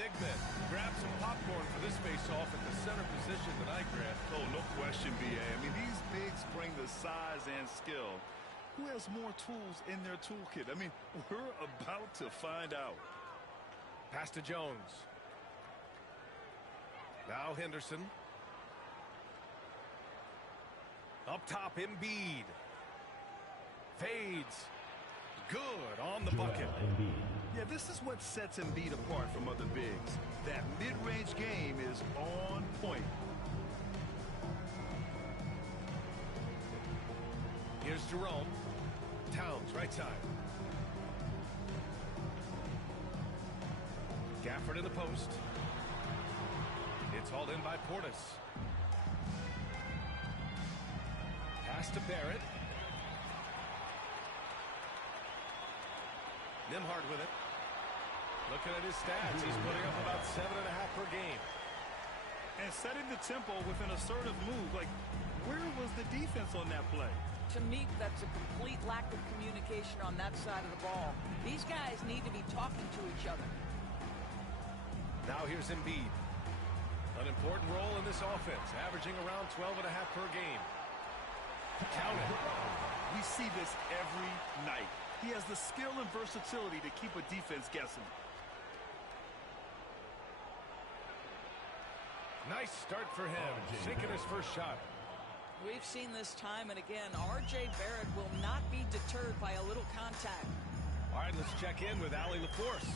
big men. Grab some popcorn for this face-off at the center position tonight, Grant. Oh, no question, B.A. I mean, these bigs bring the size and skill. Who has more tools in their toolkit? I mean, we're about to find out. Pass to Jones. Now Henderson. Up top, Embiid. Fades. Good on the bucket. Yeah, this is what sets Embiid apart from other bigs. That mid-range game is on point. Here's Jerome. Towns, right side. Gafford in the post. It's hauled in by Portis. Pass to Barrett. Nembhard with it. Looking at his stats, he's putting up about 7.5 per game. And setting the tempo with an assertive move. Like, where was the defense on that play? To me, that's a complete lack of communication on that side of the ball. These guys need to be talking to each other. Now here's Embiid. An important role in this offense, averaging around 12.5 per game. Count it. We see this every night. He has the skill and versatility to keep a defense guessing. Nice start for him, sinking his first shot. We've seen this time and again. R.J. Barrett will not be deterred by a little contact. All right, let's check in with Allie LaForce.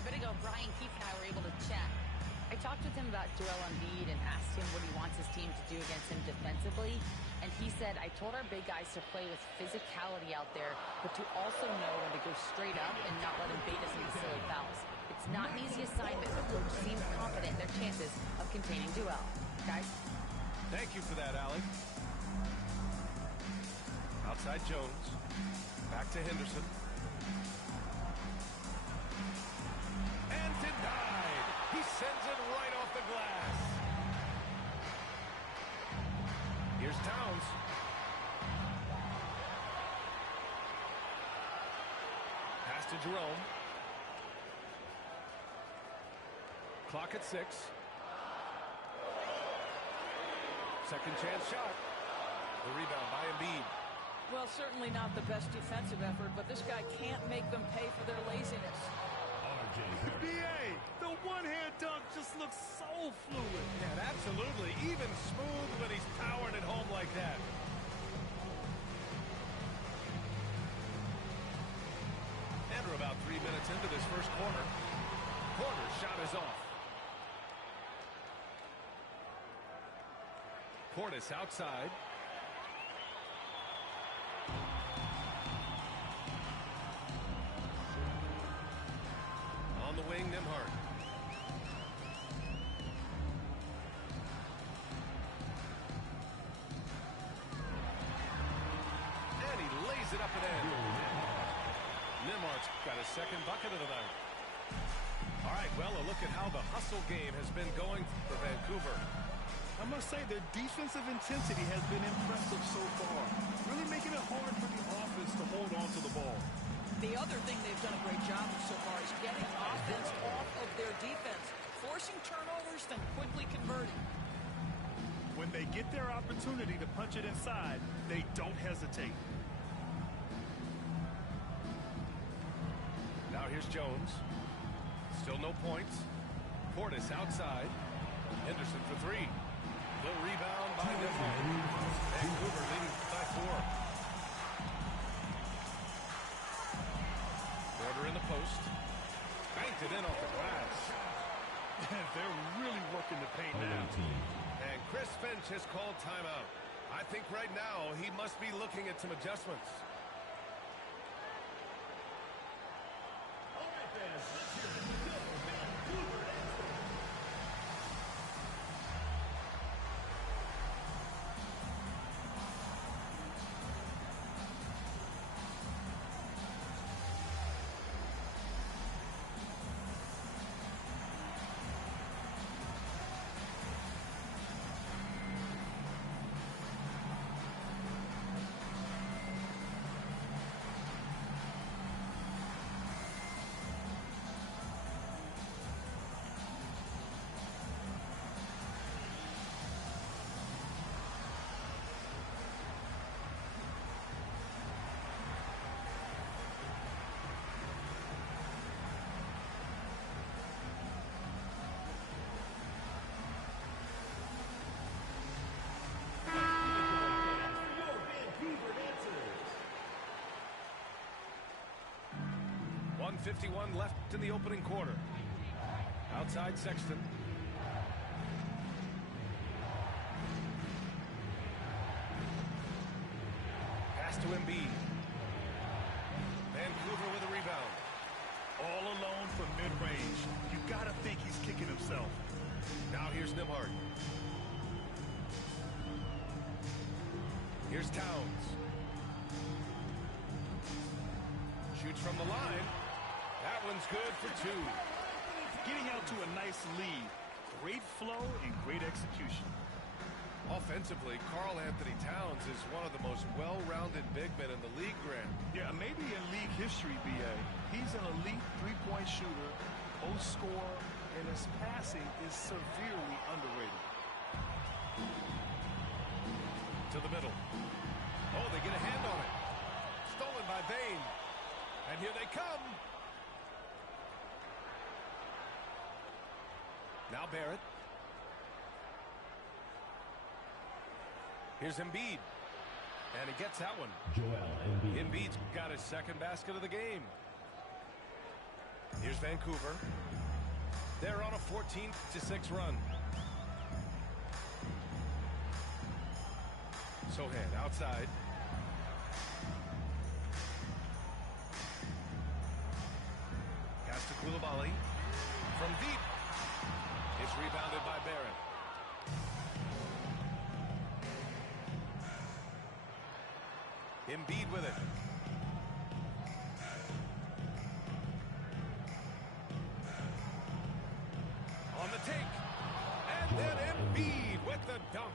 A bit ago, Brian Keefe and I were able to chat. I talked with him about Joel Embiid and asked him what he wants his team to do against him defensively. And he said, I told our big guys to play with physicality out there, but to also know when to go straight up and not let him bait us into silly fouls. It's not an easy assignment, but coach seems confident in their chances of containing Joel. Guys? Thank you for that, Allie. Outside Jones. Back to Henderson. And denied. He sends it right off the glass. Here's Towns. Pass to Jerome. Clock at 6. Second chance shot. The rebound by Embiid. Well, certainly not the best defensive effort, but this guy can't make them pay for their laziness. B.A., the one-hand dunk just looks so fluid. Yeah, absolutely. Even smooth when he's powering it home like that. And we're about 3 minutes into this first quarter. Porter's shot is off. Portis outside. On the wing, Nembhard. And he lays it up and in. Nembhard's got his second bucket of the night. All right, well, a look at how the hustle game has been going for Vancouver. I must say, their defensive intensity has been impressive so far. Really making it hard for the offense to hold on to the ball. The other thing they've done a great job of so far is getting offense off of their defense, forcing turnovers, then quickly converting. When they get their opportunity to punch it inside, they don't hesitate. Now here's Jones. Still no points. Portis outside. Henderson for 3. The rebound by Nembhard. Vancouver leading by 4. Porter in the post. Banked it in off the glass. They're really working the paint now. And Chris Finch has called timeout. I think right now he must be looking at some adjustments. All right, fans, let's hear it. Go, Vancouver. 1:51 left in the opening quarter. Outside Sexton. Pass to Embiid. Vancouver with a rebound. All alone from mid-range. You gotta think he's kicking himself. Now here's Nembhard. Here's Towns. Shoots from the line. That one's good for two. Getting out to a nice lead. Great flow and great execution. Offensively, Karl Anthony Towns is one of the most well-rounded big men in the league, Grant. Yeah, maybe in league history, B.A. He's an elite three-point shooter, post scorer, and his passing is severely underrated. To the middle. Oh, they get a hand on it. Stolen by Bane. And here they come. Now Barrett. Here's Embiid. And he gets that one. Joel Embiid. Embiid's got his second basket of the game. Here's Vancouver. They're on a 14-6 run. Sohan outside. Pass to Coulibaly. From deep. It's rebounded by Barrett. Embiid with it. On the take. And then Embiid with the dunk.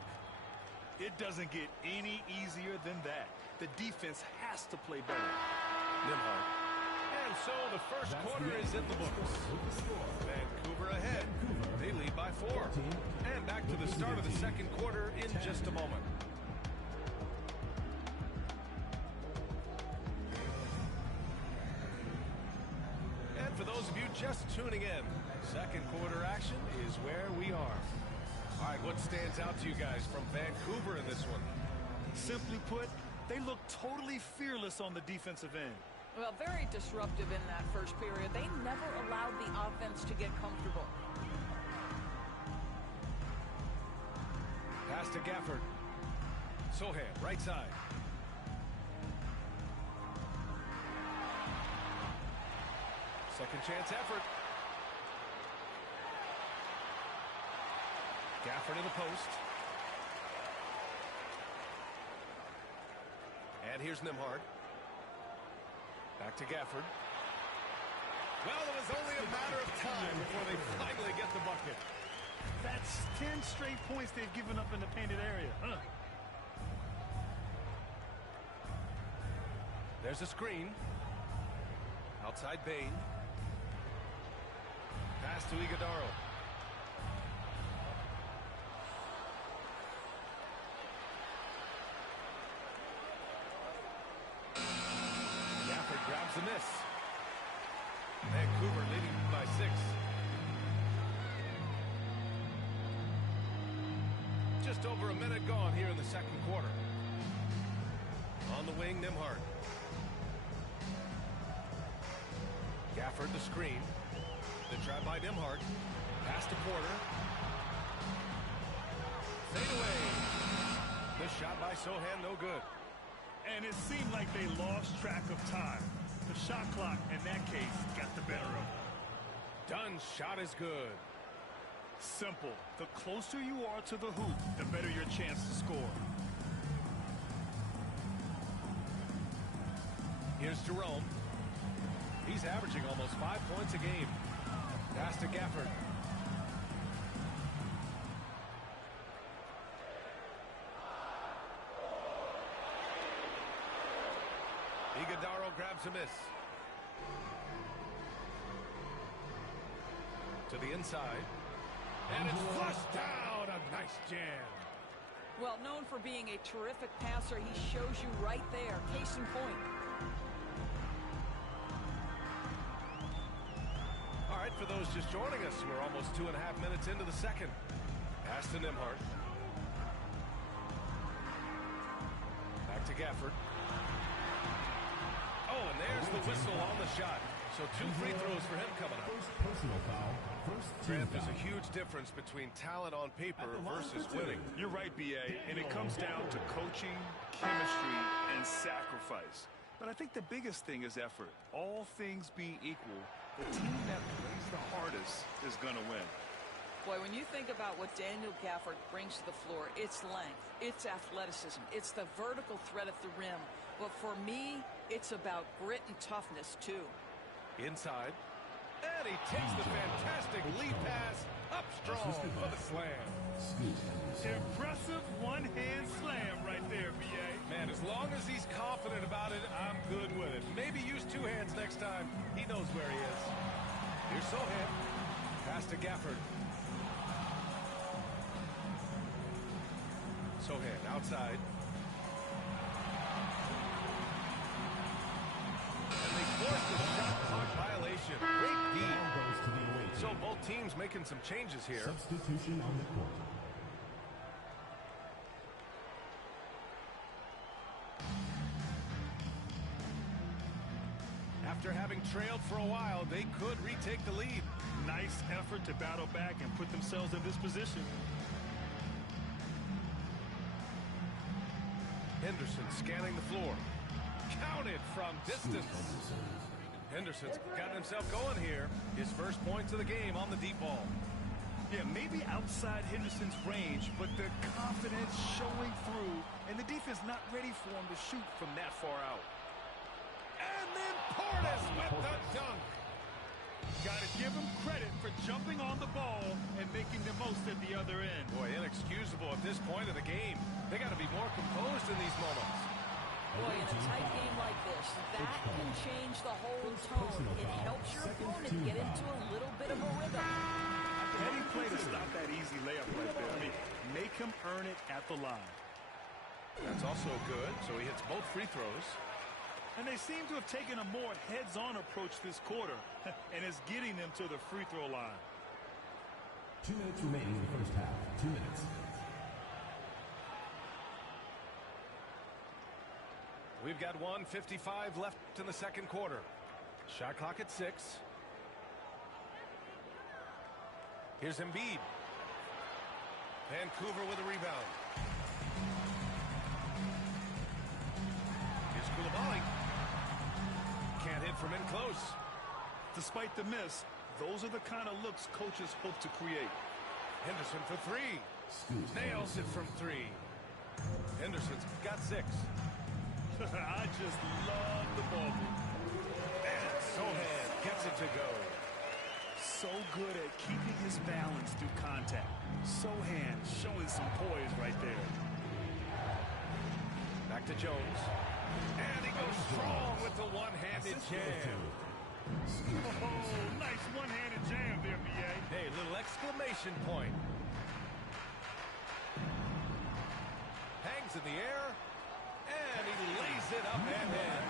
It doesn't get any easier than that. The defense has to play better. Nembhard. And so the first quarter is in the books. Vancouver ahead. They lead by 4. And back to the start of the second quarter in just a moment. And for those of you just tuning in, second quarter action is where we are. All right, what stands out to you guys from Vancouver in this one? Simply put, they look totally fearless on the defensive end. Well, very disruptive in that first period. They never allowed the offense to get comfortable. Pass to Gafford. Sohan, right side. Second chance effort. Gafford in the post. And here's Nembhard. Back to Gafford. Well, it was only a matter of time before they finally get the bucket. That's 10 straight points they've given up in the painted area. Huh? There's a screen. Outside Bane. Pass to Iguodaro. Gafford grabs the miss. Vancouver leading by 6. Just over a minute gone here in the second quarter. On the wing, Nembhard. Gafford the screen. The try by Nembhard. Pass to Porter. Fade away. The shot by Sohan, no good. And it seemed like they lost track of time. The shot clock, in that case, got the better of them. Dunn's shot is good. Simple. The closer you are to the hoop, the better your chance to score. Here's Jerome. He's averaging almost 5 points a game. Pass to Gafford. Iguodaro grabs a miss. To the inside. And it's flushed down. A nice jam. Well, known for being a terrific passer, he shows you right there. Case in point. All right, for those just joining us, we're almost 2.5 minutes into the second. Pass to Nembhard. Back to Gafford. Oh, and there's the whistle on the shot. So 2 free throws for him coming up. First personal foul. First team Grant, there's foul. a huge difference between talent on paper versus winning. You're right, B.A., and it comes down to coaching, chemistry, and sacrifice. But I think the biggest thing is effort. All things being equal, the team that plays the hardest is going to win. Boy, when you think about what Daniel Gafford brings to the floor, it's length, it's athleticism, it's the vertical threat at the rim. But for me, it's about grit and toughness, too. Inside. And he takes the fantastic lead pass up strong for the slam. Impressive one-hand slam right there, B.A. Man, as long as he's confident about it, I'm good with it. Maybe use 2 hands next time. He knows where he is. Here's Sohan. Pass to Gafford. Sohan outside. And they forced the shot clock violation. Great D. Goes to the away So team. both teams making some changes here. Substitution on the court. After having trailed for a while, they could retake the lead. Nice effort to battle back and put themselves in this position. Henderson scanning the floor. Counted from distance. Henderson's gotten himself going here. His first points of the game on the deep ball. Yeah, maybe outside Henderson's range, but the confidence showing through, and the defense not ready for him to shoot from that far out. And then Portis with the dunk. Got to give him credit for jumping on the ball and making the most at the other end. Boy, inexcusable at this point of the game. They got to be more composed in these moments. Boy, in a tight game like this, that can change the whole tone. It helps your opponent get into a little bit of a rhythm. Heady play to stop that easy layup right there. I mean, make him earn it at the line. That's also good, so he hits both free throws. And they seem to have taken a more heads-on approach this quarter, and is getting them to the free throw line. 2 minutes remaining in the first half. 2 minutes. We've got 1:55 left in the second quarter. Shot clock at 6. Here's Embiid. Vancouver with a rebound. Here's Coulibaly. Can't hit from in close. Despite the miss, those are the kind of looks coaches hope to create. Henderson for 3. Nails it from 3. Henderson's got 6. I just love the ball move. And Sohan gets it to go. So good at keeping his balance through contact. Sohan showing some poise right there. Back to Jones. And he goes strong with the one-handed jam. Oh, nice one-handed jam there, B.A. Hey, little exclamation point. Hangs in the air. And he lays it up and in.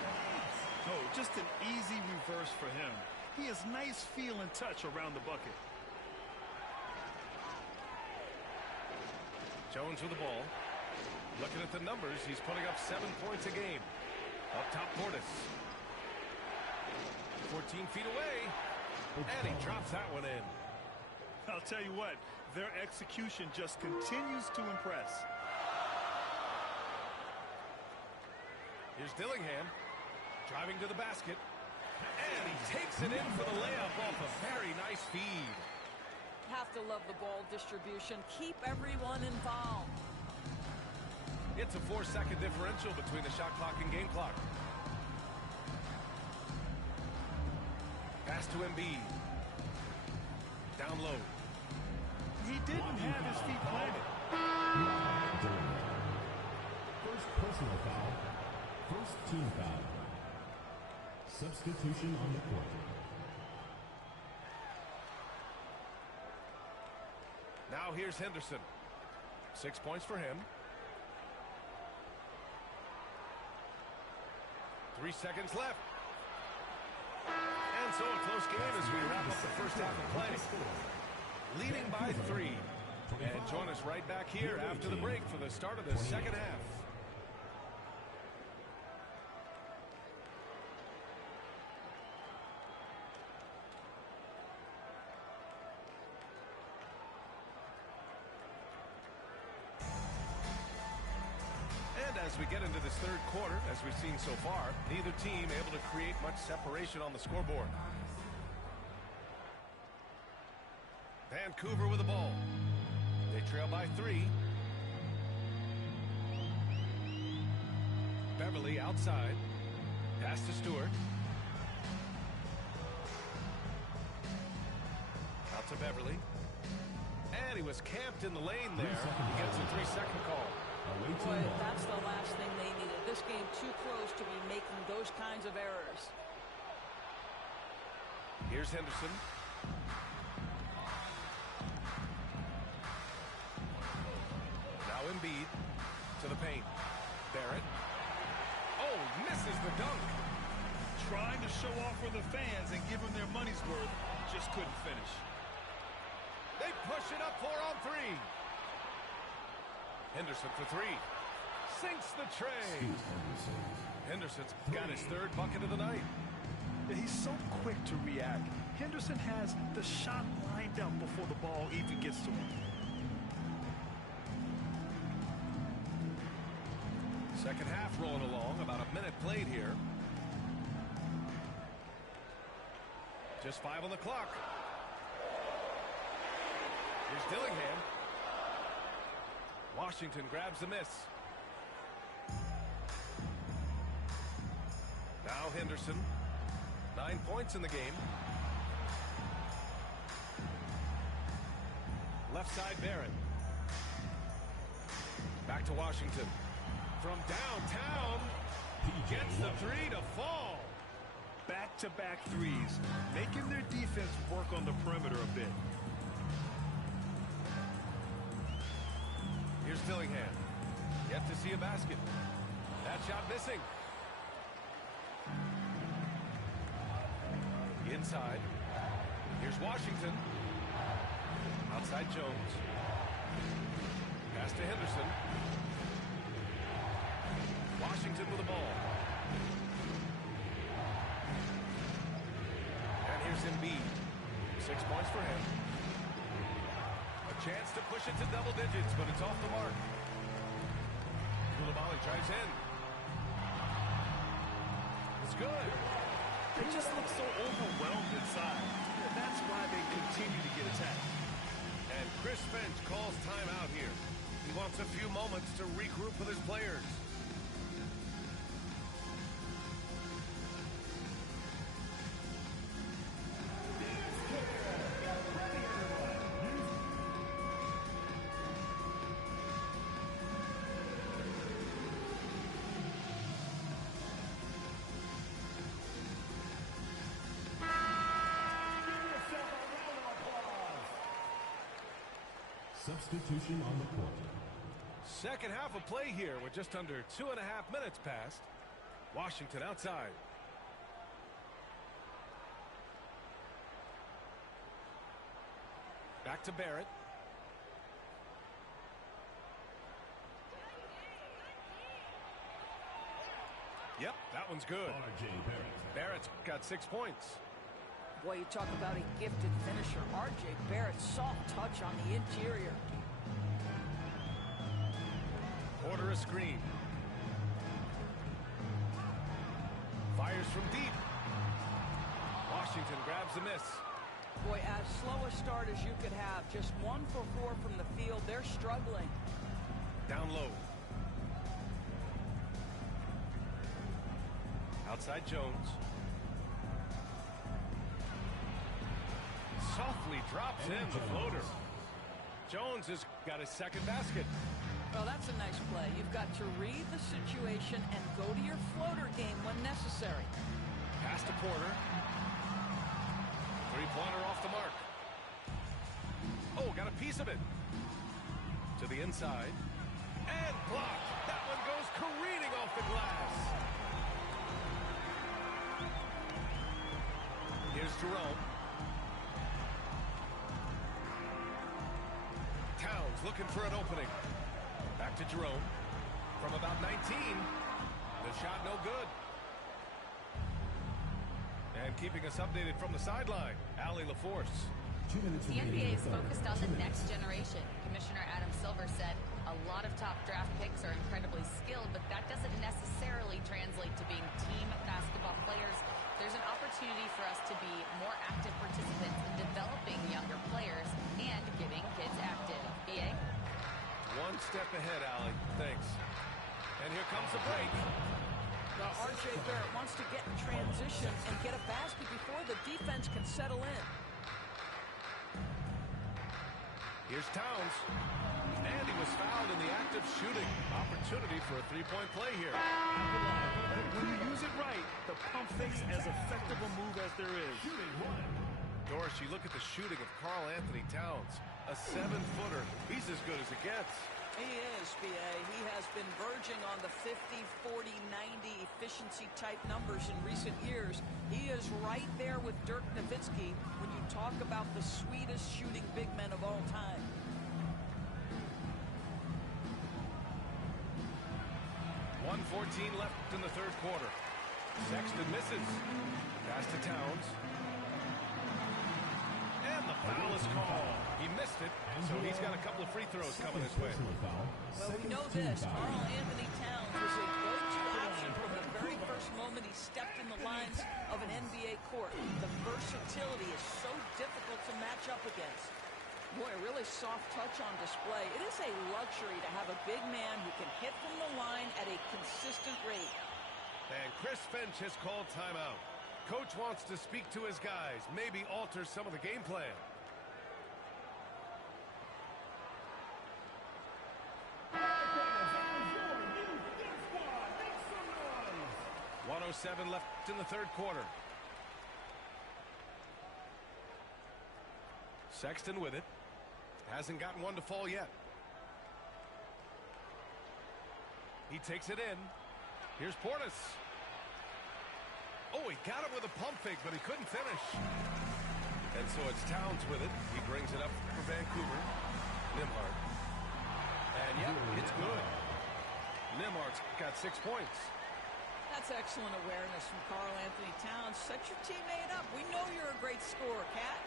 Oh, just an easy reverse for him. He has nice feel and touch around the bucket. Jones with the ball. Looking at the numbers, he's putting up 7 points a game. Up top, Portis. 14 feet away. And he drops that one in. I'll tell you what, their execution just continues to impress. Here's Dillingham. Driving to the basket. And he takes it in for the layup off a very nice feed. Have to love the ball distribution. Keep everyone involved. It's a 4-second differential between the shot clock and game clock. Pass to Embiid. Down low. He didn't have his feet planted. First personal foul. First team foul. Substitution on the court. Now here's Henderson. 6 points for him. 3 seconds left. And so a close game as we wrap up the first half of play. Leading by 3. And join us right back here after the break for the start of the second half. And as we get into this third quarter, as we've seen so far, neither team able to create much separation on the scoreboard. Vancouver with the ball. They trail by 3. Beverly outside. Pass to Stewart. Out to Beverly. And he was camped in the lane there. He gets a 3-second call. Boy, that's the last thing they needed. This game too close to be making those kinds of errors. Here's Henderson. Now Embiid to the paint. Barrett. Oh, misses the dunk. Trying to show off for the fans and give them their money's worth. Just couldn't finish. They push it up 4 on 3. Henderson for 3. Sinks the tray. Henderson's got his 3rd bucket of the night. Yeah, he's so quick to react. Henderson has the shot lined up before the ball even gets to him. Second half rolling along. About a minute played here. Just 5 on the clock. Here's Dillingham. Washington grabs the miss. Now Henderson. 9 points in the game. Left side Barrett. Back to Washington. From downtown. He gets the 3 to fall. Back-to-back threes, making their defense work on the perimeter a bit. Here's Dillingham. Yet to see a basket. That shot missing. Inside. Here's Washington. Outside Jones. Pass to Henderson. Washington with the ball. And here's Embiid. 6 points for him. A chance to push it to double digits, but it's off the mark. Koulibaly drives in. It's good. They just look so overwhelmed inside. That's why they continue to get attacked. And Chris Finch calls timeout here. He wants a few moments to regroup with his players. Substitution on the court. Second half of play here with just under 2.5 minutes passed. Washington outside. Back to Barrett. Yep, that one's good. R.J. Barrett. Barrett's got 6 points. Boy, you talk about a gifted finisher. R.J. Barrett, soft touch on the interior. Porter a screen. Fires from deep. Washington grabs the miss. Boy, as slow a start as you could have. Just 1 for 4 from the field. They're struggling. Down low. Outside Jones. Softly drops in the floater. Jones has got his second basket. Well, that's a nice play. You've got to read the situation and go to your floater game when necessary. Pass to Porter. Three-pointer off the mark. Oh, got a piece of it. To the inside. And blocked. That one goes careening off the glass. Here's Jerome. Towns looking for an opening. Back to Jerome. From about 19. The shot no good. And keeping us updated from the sideline, Allie LaForce. The NBA is focused on the next generation. Commissioner Adam Silver said a lot of top draft picks are incredibly skilled, but that doesn't necessarily translate to being team basketball players. There's an opportunity for us to be more active participants in developing younger players and getting kids active. BA? One step ahead, Allie. Thanks. And here comes the break. Now, R.J. Barrett wants to get in transition and get a basket before the defense can settle in. Here's Towns. And he was fouled in the act of shooting. Opportunity for a three-point play here. When you use it right, the pump fake's as effective a move as there is. Doris, you look at the shooting of Karl Anthony Towns. A 7-footer. He's as good as it gets. He is, B.A. He has been verging on the 50, 40, 90 efficiency type numbers in recent years. He is right there with Dirk Nowitzki when you talk about the sweetest shooting big men of all time. .114 left in the third quarter. Sexton misses. Pass to Towns. And the foul is called. He missed it, so he's got a couple of free throws coming his way. Well, we know this. Karl Anthony Towns was a go-to option from the very first moment he stepped in the lines of an NBA court. The versatility is so difficult to match up against. Boy, a really soft touch on display. It is a luxury to have a big man who can hit from the line at a consistent rate. And Chris Finch has called timeout. Coach wants to speak to his guys, maybe alter some of the game plan. .107 left in the third quarter. Sexton with it. Hasn't gotten one to fall yet. He takes it in. Here's Portis. Oh, he got it with a pump fake, but he couldn't finish. And so it's Towns with it. He brings it up for Vancouver. Nembhard. And yeah, it's good. Nembhard's got 6 points. That's excellent awareness from Karl Anthony Towns. Set your teammate up. We know you're a great scorer, Cat.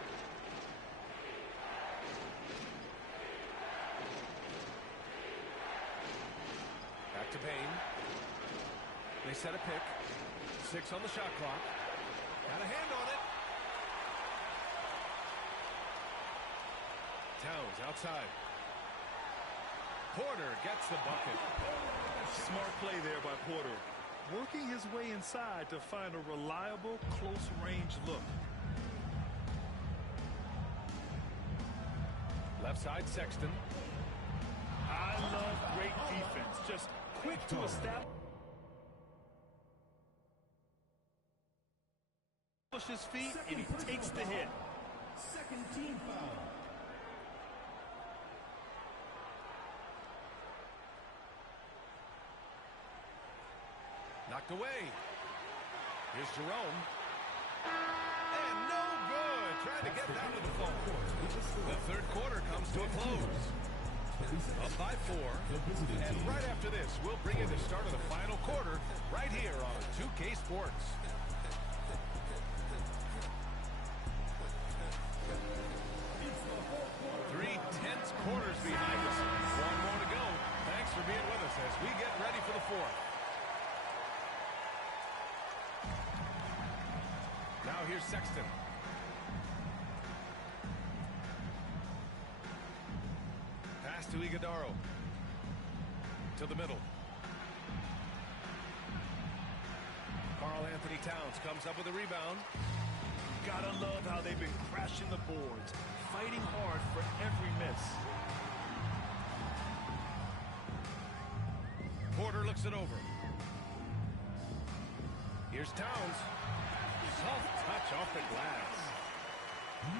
Back to Bane. They set a pick. 6 on the shot clock. Got a hand on it. Towns outside. Porter gets the bucket. Smart play there by Porter. Working his way inside to find a reliable, close-range look. Left side, Sexton. I love great defense. Just quick to establish his feet, and he takes the hit. Second team foul. Knocked away. Here's Jerome. And no good. Trying to get down to the phone. The third quarter comes to a close. Up by 4. And right after this, we'll bring you the start of the final quarter right here on 2K Sports. 3 tense quarters behind us. One more to go. Thanks for being with us as we get ready for the fourth. Now here's Sexton. Pass to Iguodaro. To the middle. Karl Anthony Towns comes up with a rebound. Gotta love how they've been crashing the boards, fighting hard for every miss. Porter looks it over. Here's Towns. Soft touch off the glass.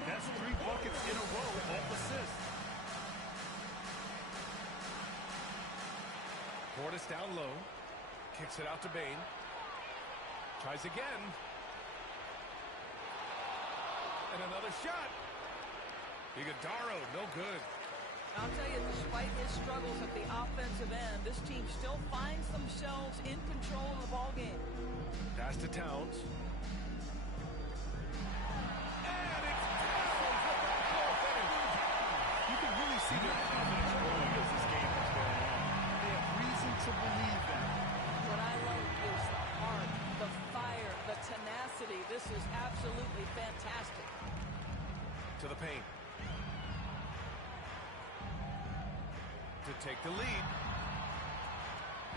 That's 3 buckets in a row off assists. Portis down low. Kicks it out to Bane. Tries again. And another shot. Iguodaro, no good. I'll tell you, despite his struggles at the offensive end, this team still finds themselves in control of the ballgame. Pass to Towns. And it's Towns with the see their confidence growing as this game has gone on. They have reason to believe that. What I love is the heart, the fire, the tenacity. This is absolutely fantastic. To the paint. To take the lead.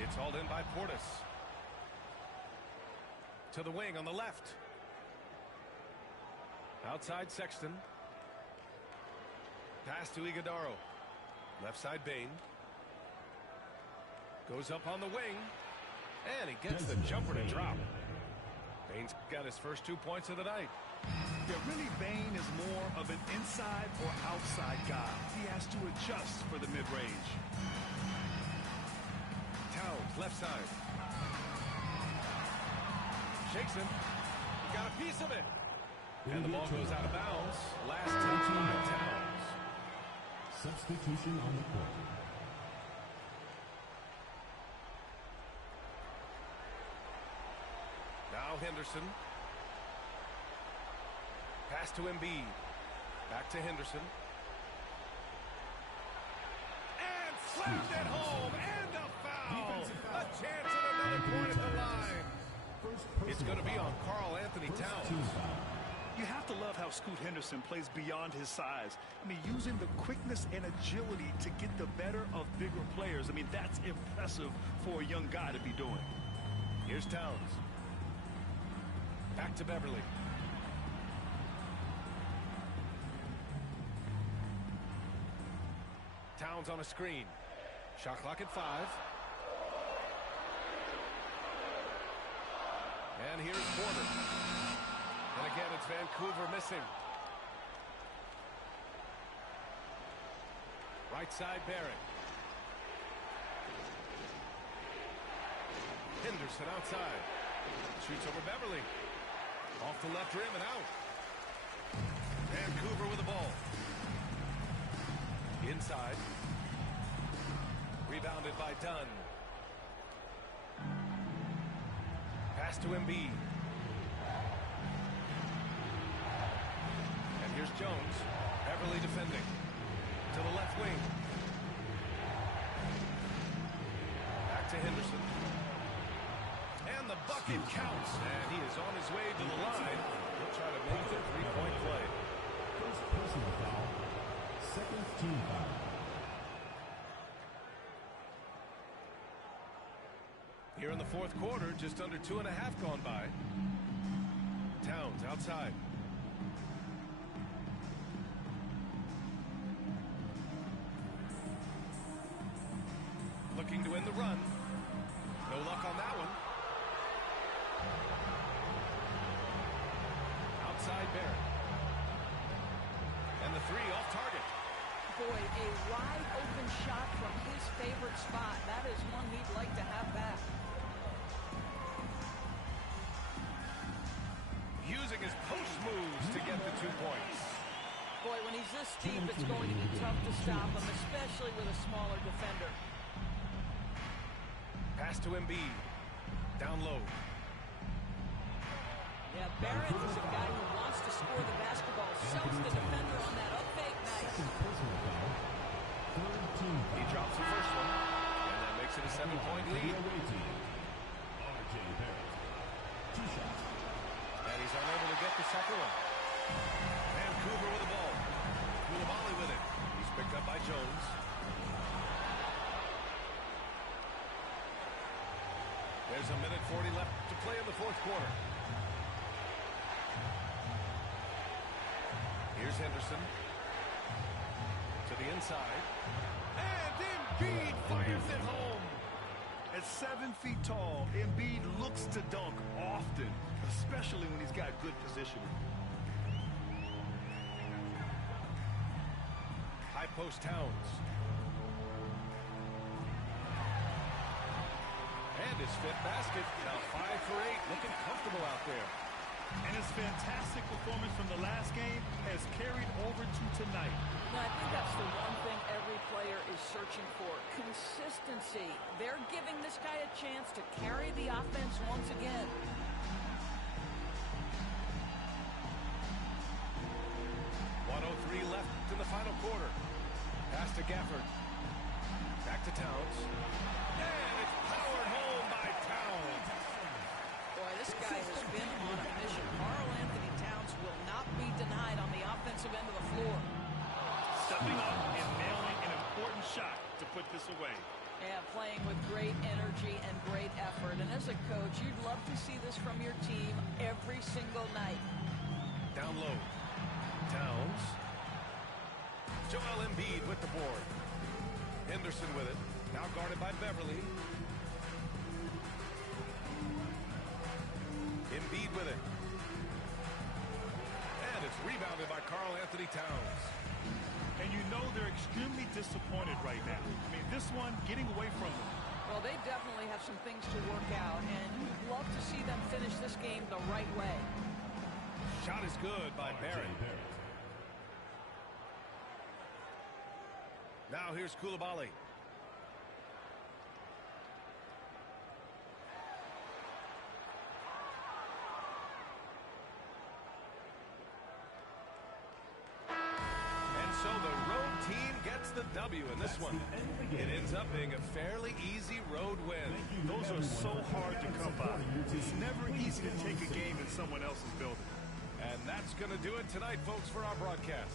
It's hauled in by Portis. To the wing on the left. Outside Sexton. Pass to Iguodaro. Left side Bane. Goes up on the wing. And he gets the jumper to drop. Bane's got his first 2 points of the night. Yeah, really, Bane is more of an inside or outside guy. He has to adjust for the mid-range. Towns, left side. Shakes him. He got a piece of it. And the ball goes out of bounds. Last touch by Towns. Substitution on the court. Now Henderson. Pass to Embiid. Back to Henderson. And slammed it home. And a foul. A chance at another point at the line. It's going to be on Karl Anthony Towns. You have to love how Scoot Henderson plays beyond his size. I mean, using the quickness and agility to get the better of bigger players. I mean, that's impressive for a young guy to be doing. Here's Towns. Back to Beverly. Towns on a screen. Shot clock at 5. And here's Porter. And again, it's Vancouver missing. Right side, Barrett. Henderson outside. Shoots over Beverly. Off the left rim and out. Vancouver with the ball. Inside. Rebounded by Dunn. Pass to Embiid. And here's Jones. Beverly defending. To the left wing. Back to Henderson. And the bucket counts. And he is on his way to the line. He'll try to make the three-point play. First personal foul. Second team foul. Here in the fourth quarter, just under 2.5 gone by. Towns outside. Looking to win the run. No luck on that one. Outside Barrett. And the three off target. Boy, a wide open shot from his favorite spot. That is one he'd like to have back. Using his post moves to get the 2 points. Boy, when he's this deep, it's going to be tough to stop him, especially with a smaller defender. Pass to Embiid. Down low. Yeah, Barrett is a guy who wants to score the basketball. Sells the defender on that up fake. Nice. He drops the first one, and that makes it a 7-point lead. R.J. Barrett. 2 shots. And he's unable to get the second one. Vancouver with the ball. Koulibaly with it. He's picked up by Jones. There's a minute 40 left to play in the fourth quarter. Here's Henderson. To the inside. And Embiid fires it home. At 7 feet tall, Embiid looks to dunk often, especially when he's got good positioning. High post Towns. And his fifth basket. Now 5 for 8. Looking comfortable out there. And his fantastic performance from the last game has carried over to tonight. Now, I think that's the one thing every player is searching for. Consistency. They're giving this guy a chance to carry the offense once again. .03 left in the final quarter. Pass pass to Gafford. Back to Towns. And it's powered home by Towns. Boy, this guy has been on a mission. Karl-Anthony Towns will not be denied on the offensive end of the floor. Stepping up and nailing an important shot to put this away. Yeah, playing with great energy and great effort. And as a coach, you'd love to see this from your team every single night. Down low. Towns. Joel Embiid with the board. Henderson with it. Now guarded by Beverly. Embiid with it. And it's rebounded by Karl-Anthony Towns. And you know they're extremely disappointed right now. I mean, this one getting away from them. Well, they definitely have some things to work out, and you'd love to see them finish this game the right way. Shot is good by Barrett. Now here's Coulibaly. So the road team gets the W in this one. It ends up being a fairly easy road win. Those are so hard to come by. It's never easy to take a game in someone else's building. And that's going to do it tonight, folks, for our broadcast.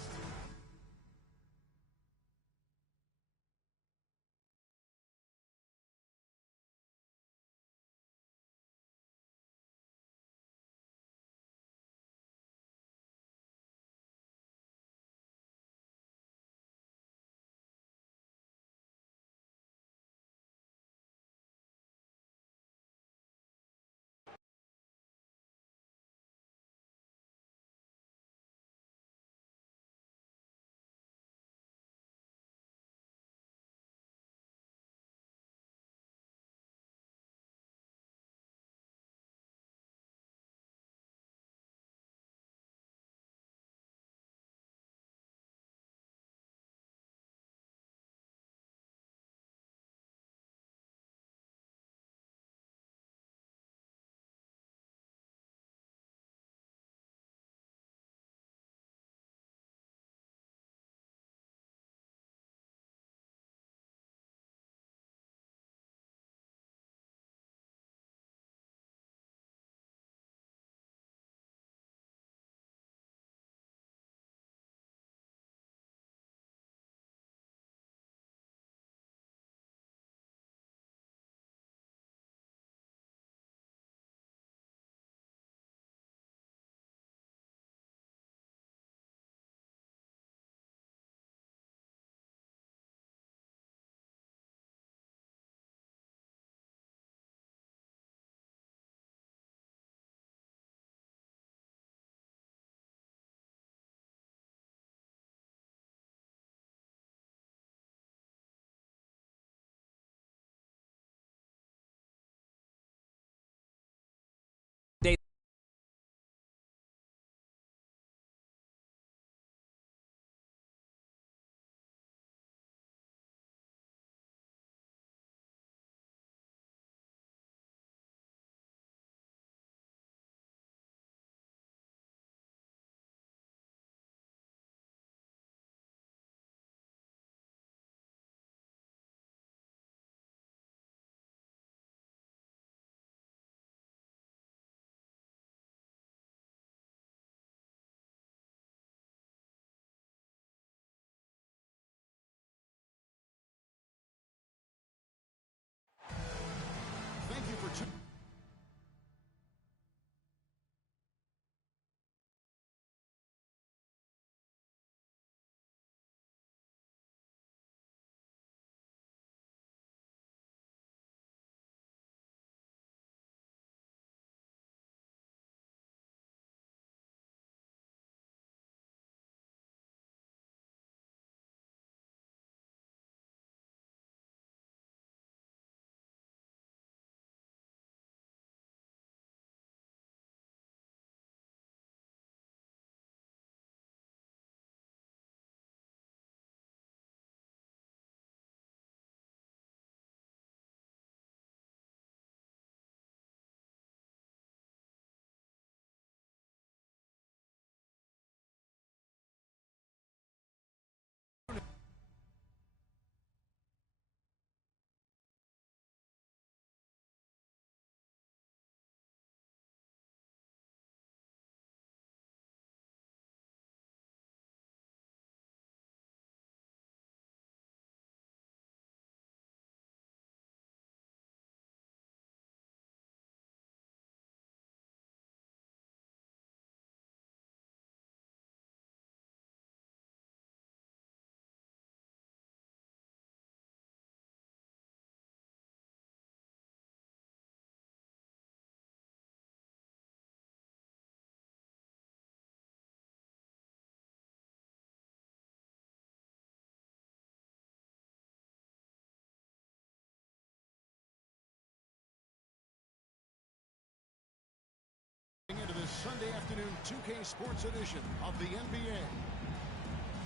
Sunday afternoon 2K Sports edition of the NBA.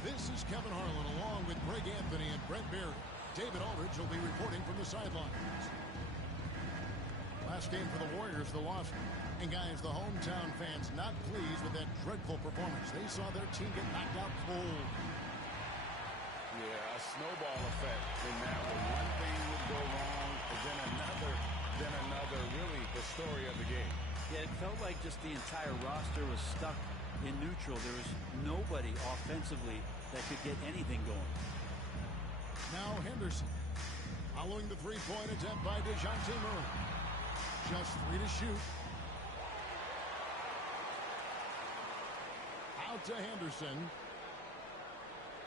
This is Kevin Harlan along with Greg Anthony and Brent Barry. David Aldridge will be reporting from the sidelines. Last game for the Warriors, the loss. And guys, the hometown fans not pleased with that dreadful performance. They saw their team get knocked out cold. Yeah, a snowball effect in that one. One thing would go wrong, then another. Really the story of the game. Yeah, it felt like just the entire roster was stuck in neutral. There was nobody offensively that could get anything going. Now Henderson. Following the three-point attempt by DeJounte Murray. Just 3 to shoot. Out to Henderson.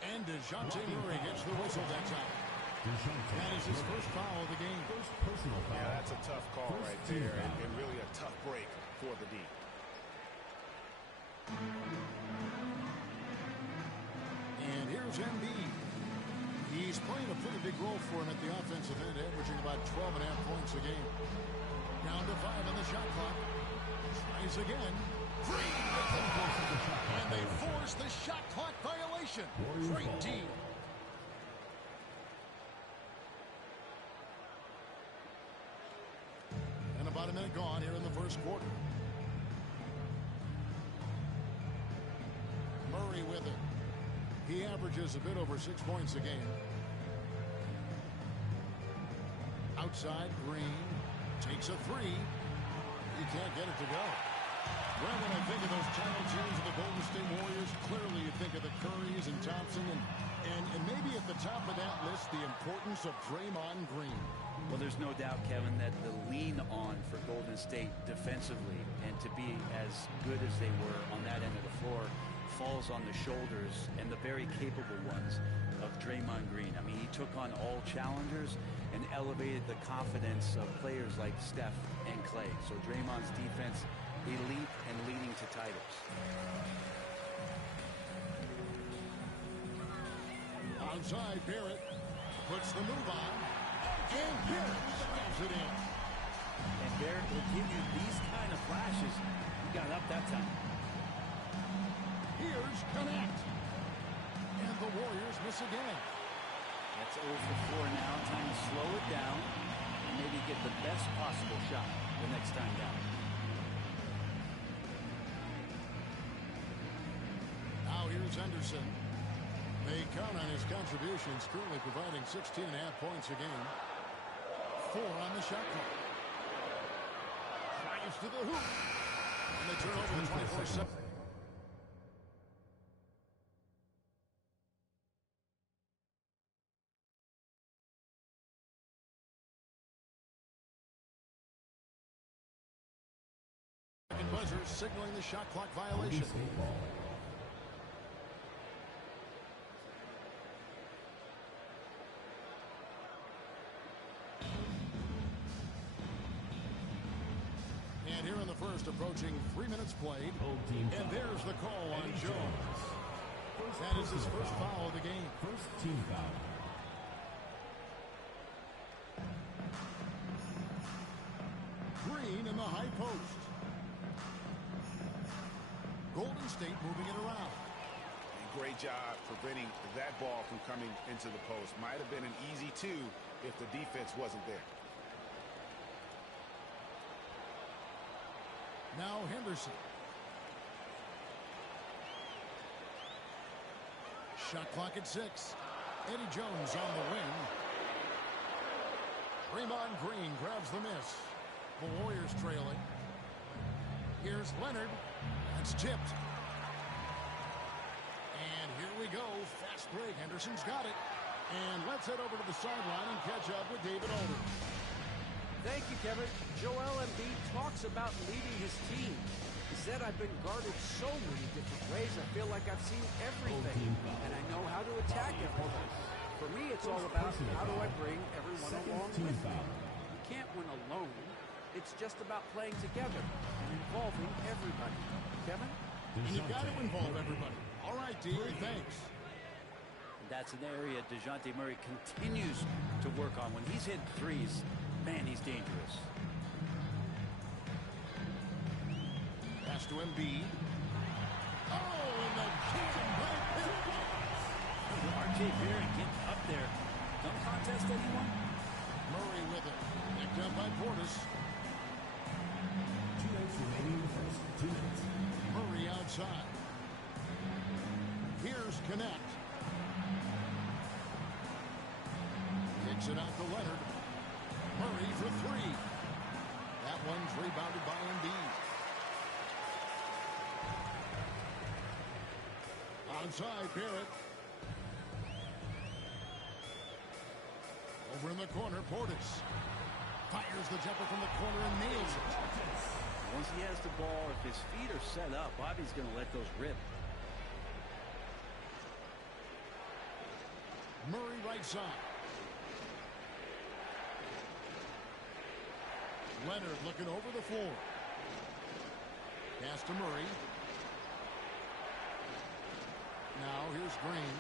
And DeJounte Murray gets the whistle that time. That is his first foul of the game. Yeah, that's a tough call right there, and really a tough break for the D. And here's Embiid. He's playing a pretty big role for him at the offensive end, averaging about 12.5 points a game. Down to 5 on the shot clock. Tries again. Three! And they force the shot clock violation. Great D. And about a minute gone here in the first quarter. Murray with it. He averages a bit over 6 points a game. Outside, Green takes a three. He can't get it to go. Well, when I think of those title teams of the Golden State Warriors, clearly you think of the Currys and Thompson, and maybe at the top of that list, the importance of Draymond Green. Well, there's no doubt, Kevin, that the lean on for Golden State defensively and to be as good as they were on that end of the floor falls on the shoulders and the very capable ones of Draymond Green. I mean, he took on all challengers and elevated the confidence of players like Steph and Clay. So Draymond's defense, elite and leading to titles. Outside, Barrett puts the move on, and Barrett slams it in. And Barrett will give you these kind of flashes. He got up that time. Here's Connect. And the Warriors miss again. That's 0 for 4 now. Time to slow it down and maybe get the best possible shot the next time down. Now here's Henderson. They count on his contributions, currently providing 16.5 points a game. 4 on the shot clock. Drives to the hoop. And they turn over the 24-7. Buzzer signaling the shot clock violation. And here in the first, approaching 3 minutes played. And there's the call on Jones. That is his first foul of the game. First team foul. Green in the high post. Golden State moving it around. And great job preventing that ball from coming into the post. Might have been an easy 2 if the defense wasn't there. Now Henderson. Shot clock at 6. Eddie Jones on the wing. Draymond Green grabs the miss. The Warriors trailing. Here's Leonard. That's tipped. And here we go. Fast break. Henderson's got it. And let's head over to the sideline and catch up with David Aldridge. Thank you, Kevin. Joel Embiid talks about leading his team. He said, I've been guarded so many different ways. I feel like I've seen everything, and I know how to attack everything. For me, it's all about how do I bring everyone along with me. You can't win alone. It's just about playing together and involving everybody. Kevin? And you've got to involve everybody. All right, D, thanks. That's an area DeJounte Murray continues to work on. When he's hit threes, man, he's dangerous. Pass pass to Embiid. Oh, and the kicking by Pitt. R.J. Barrett getting up there. Don't contest anyone. Murray with it. Picked up by Portis. 2 minutes remaining in the first. 2 minutes. Murray outside. Here's Connect. Kicks it out to Leonard. Murray for three. That one's rebounded by Embiid. Outside, Barrett. Over in the corner, Portis. Fires the jumper from the corner and nails it. Once he has the ball, if his feet are set up, Bobby's going to let those rip. Murray right side. Leonard looking over the floor. Pass to Murray. Now here's Green.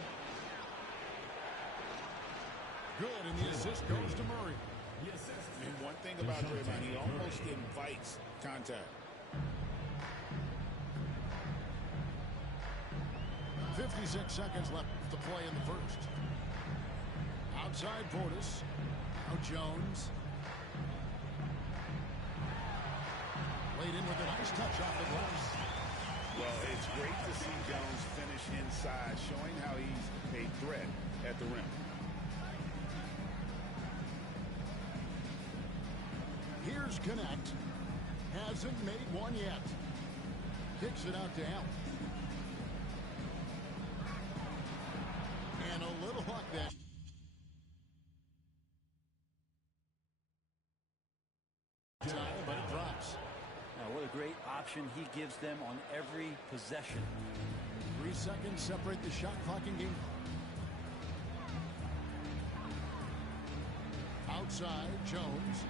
Good, and the assist goes to Murray. And one thing about Draymond, he almost invites contact. 56 seconds left to play in the first. Outside Portis. Now Jones. Laid in with a nice touch off the glass. Well, it's great to see Jones finish inside, showing how he's a threat at the rim. Here's Connect. Hasn't made one yet. Kicks it out to Allen. And a little luck there. But it drops. Now, what a great option he gives them on every possession. 3 seconds separate the shot clock and game clock. Outside, Jones.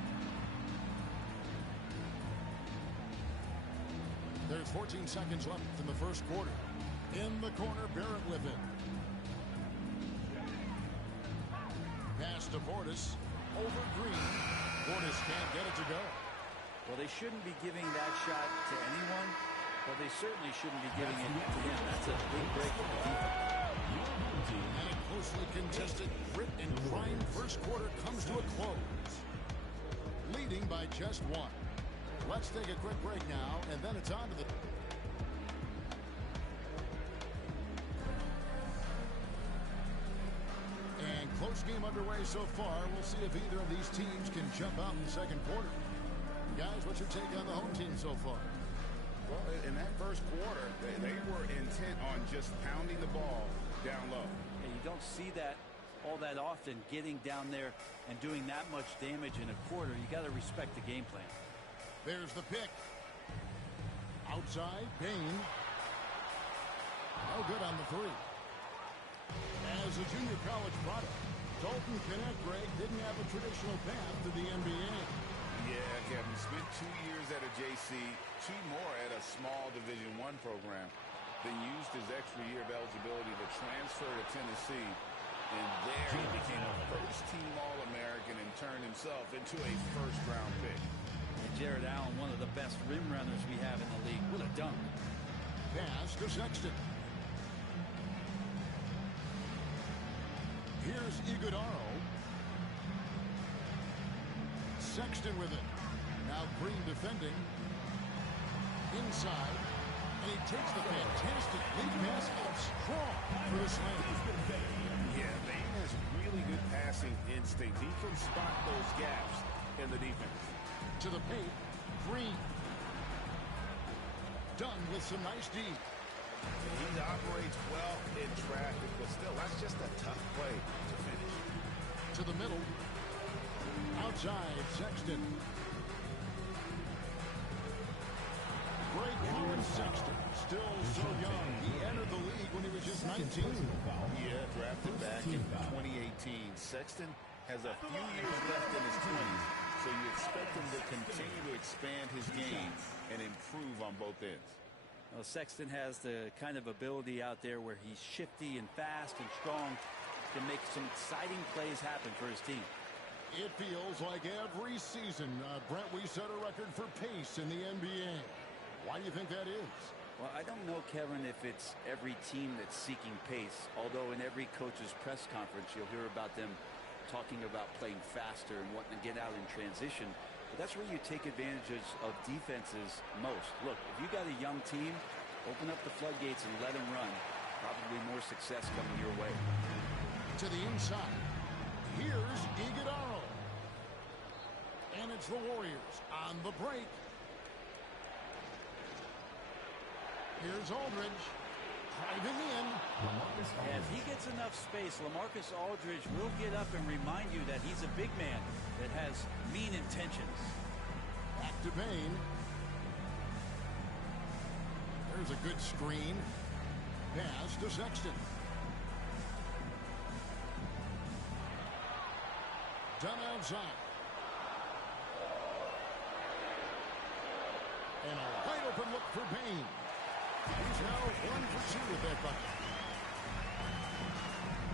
There's 14 seconds left in the first quarter. In the corner, Barrett with it. Pass to Portis. Over Green. Portis can't get it to go. Well, they shouldn't be giving that shot to anyone, but they certainly shouldn't be giving it to him. That's a big break for the defense. And a closely contested, grit and grind first quarter comes to a close. Leading by just one. Let's take a quick break now, and then it's on to the... And close game underway so far. We'll see if either of these teams can jump out in the second quarter. Guys, what's your take on the home team so far? Well, in that first quarter, they were intent on just pounding the ball down low. Yeah, you don't see that all that often, getting down there and doing that much damage in a quarter. You got to respect the game plan. There's the pick. Outside, Bain. No good on the three. As a junior college product, Dalton Connect, Greg, didn't have a traditional path to the NBA. Yeah, Kevin, spent 2 years at a JC, 2 more at a small Division I program, then used his extra year of eligibility to transfer to Tennessee, and there he became a first-team All-American and turned himself into a first-round pick. And Jared Allen, one of the best rim runners we have in the league. What a dunk. Pass to Sexton. Here's Iguodaro. Sexton with it. Now Green defending. Inside. And he takes the fantastic lead pass out strong for the slam. Yeah, Bain has really good passing instinct. He can spot those gaps in the defense. To the paint. Green. Done with some nice D. He operates well in traffic, but still, that's just a tough play to finish. To the middle. Outside, Sexton. Great Colin Sexton. Still so young. He entered the league when he was just 19. Yeah, drafted back in 2018. Sexton has a few years left in his 20s, so you expect him to continue to expand his game and improve on both ends. Well, Sexton has the kind of ability out there where he's shifty and fast and strong, can make some exciting plays happen for his team. It feels like every season, Brent, we set a record for pace in the NBA. Why do you think that is? Well, I don't know, Kevin, if it's every team that's seeking pace, although in every coach's press conference you'll hear about them talking about playing faster and wanting to get out in transition. But that's where you take advantages of defenses most. Look, if you got a young team, open up the floodgates and let them run. Probably more success coming your way. To the inside. Here's Iguodala. And it's the Warriors on the break. Here's Aldridge. Driving in. If he gets enough space, LaMarcus Aldridge will get up and remind you that he's a big man that has mean intentions. Back to Bane. There's a good screen. Pass to Sexton. Done outside. And a wide open look for Bane. He's now 1 for 2 with that bucket.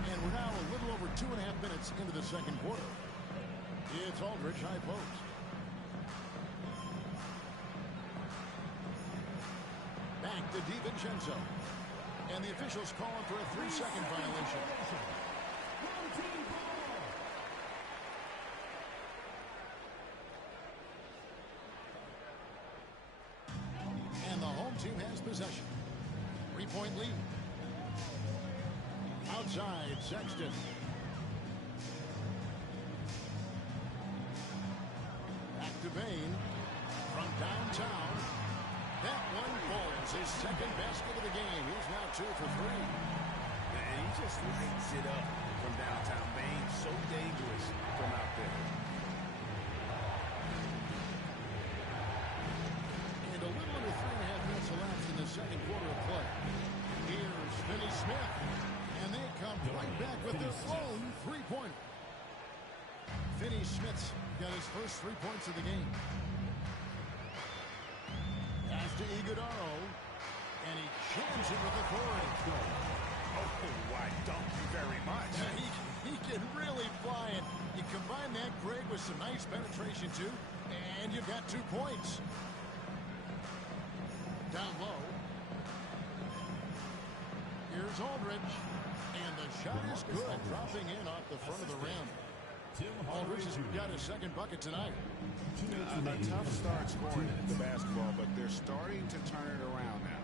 And we're now a little over 2.5 minutes into the second quarter. It's Aldridge, high post. Back to DiVincenzo. And the officials calling for a 3-second violation. And the home team has possession. 3-point lead. Outside, Sexton. Back to Bane. From downtown. That one falls. His second basket of the game. He's now 2 for 3. Man, he just lights it up from downtown. Bane, so dangerous from out there. And a little under 3.5 minutes elapsed in the second quarter of play. Here's Finney-Smith. And they come right back with their own three-pointer. Finney-Smith's got his first 3 points of the game. Pass to Iguodala. And he jams it with authority. Oh, why, don't you very much. He can really fly it. You combine that, Greg, with some nice penetration, too, and you've got 2 points. Down low. Here's Aldridge. And the shot is good, dropping in off the front of the rim. Aldridge has got his second bucket tonight. A tough start scoring the basketball, but they're starting to turn it around now.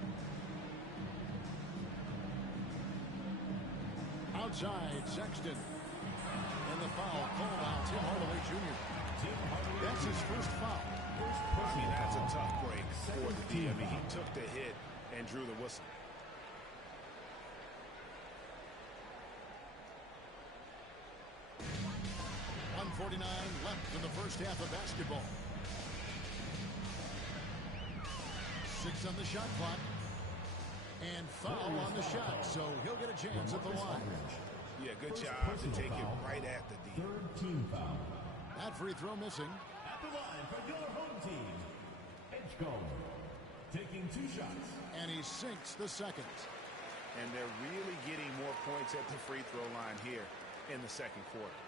Outside, Sexton. And the foul called on Tim Hardaway Jr. That's his first foul. I mean, that's a tough break for the D. I mean, he took the hit and drew the whistle. .49 left in the first half of basketball. 6 on the shot clock. And foul on the shot, so he'll get a chance at the line. Yeah, good job to take it right at the D. Third team foul. That free throw missing. At the line for your home team, Edgecombe. Taking 2 shots. And he sinks the second. And they're really getting more points at the free throw line here in the second quarter.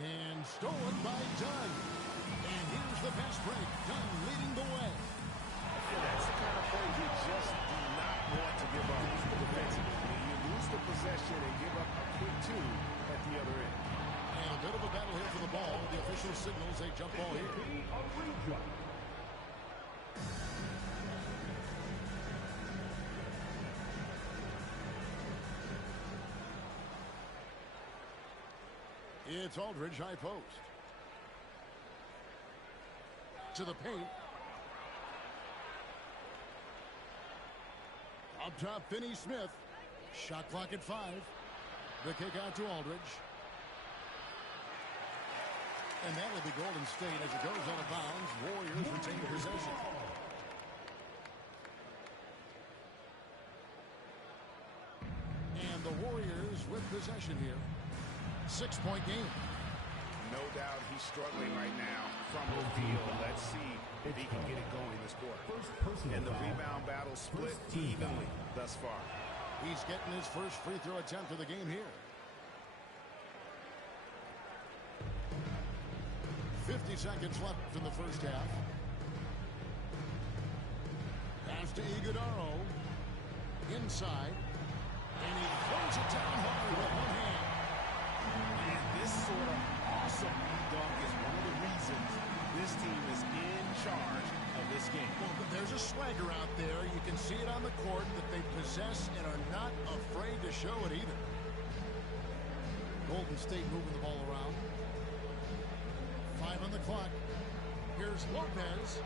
And stolen by Dunn. And here's the fast break. Dunn leading the way. Yeah, that's the kind of play you just do not want to give up defensively. You lose the possession and give up a quick 2 at the other end. And a bit of a battle here for the ball. The official signals a jump ball here. It's Aldridge, high post. To the paint. Up top, Finney-Smith. Shot clock at 5. The kick out to Aldridge. And that'll be Golden State as it goes out of bounds. Warriors retain possession. And the Warriors with possession here. 6-point game. No doubt he's struggling right now from the field. Let's see if he can get it going this quarter. And the rebound battle split evenly thus far. He's getting his first free throw attempt of the game here. 50 30 seconds left in the first half. Pass to Iguodaro. Inside. And he throws it down hard with one hand. And this sort of awesome dunk is one of the reasons this team is in charge of this game. Well, there's a swagger out there. You can see it on the court that they possess and are not afraid to show it either. Golden State moving the ball around. 5 on the clock. Here's Lopez.